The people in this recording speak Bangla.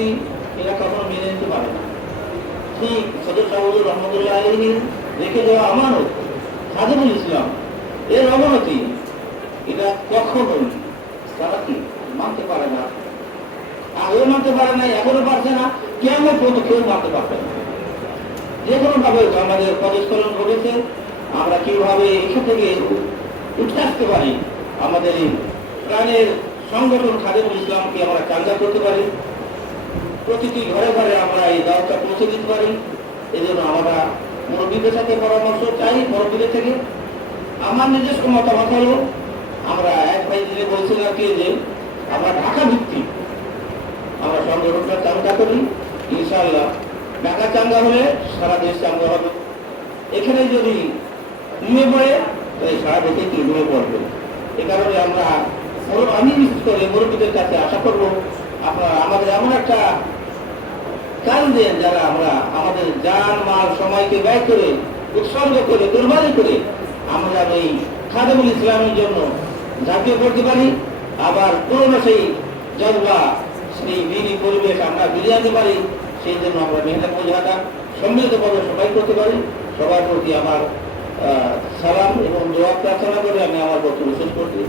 অমানতি এরা কখনো মেনে নিতে পারে ঠিক সদর সাহুদুর রহমতুল্লাহ রেখে দেওয়া আমানত ইসলাম, এর অবনতি, এটা তারা কি মানতে পারে না। মানতে পারে না, এখনও পারছে না কেউ মানতে পারবে না। যে কোনো ভাবে আমাদের পদস্খলন ঘটেছে, আমরা কীভাবে এখান থেকে উঠে আসতে পারি? আমাদের এই প্রাণের সংগঠন খাদিমুল ইসলামকে আমরা চাঙ্গা করতে পারি। প্রতিটি ঘরে ঘরে আমরা এই দাওয়াতটা পৌঁছে দিতে পারি। এই জন্য আমরা মুরব্বীদের সাথে পরামর্শ চাই মুরব্বীদের থেকে। আমার নিজস্ব মতামত হলো, আমরা এক ভাই দিনে বলছিলাম কি যে, আমরা ঢাকা ভিত্তিক আমরা সংগঠনটা চাঙ্গা করি। ইনশাল্লাহ ঢাকা চাঙ্গা হলে সারা দেশ চাঙ্গা হবে। এখানে যদি নুয়ে পড়ে, তাহলে সারা দেশে কি নুয়ে পড়বে এ কারণে আমরা আমি বিশেষ করে মুরব্বীদের কাছে আশা করব আপনারা আমাদের এমন একটা কাল দেন যারা আমরা আমাদের জান, মাল, সময়কে ব্যয় করে, উৎসর্গ করে দুর্বারি করে আমরা এই খাদেমুল ইসলামের জন্য ঝাঁপিয়ে পড়তে পারি। আবার পুরনো সেই জজবা, সেই বিনি পরিবেশ আমরা ফিরিয়ে আনতে পারি, সেই জন্য আমরা মেহনত বোঝাটা সম্মিলিত ভাবে সবাই করতে পারি। সবার প্রতি আমার সালাম এবং জবাব প্রার্থনা করে আমি আমার বক্তব্য শেষ রহমতুল্লাহ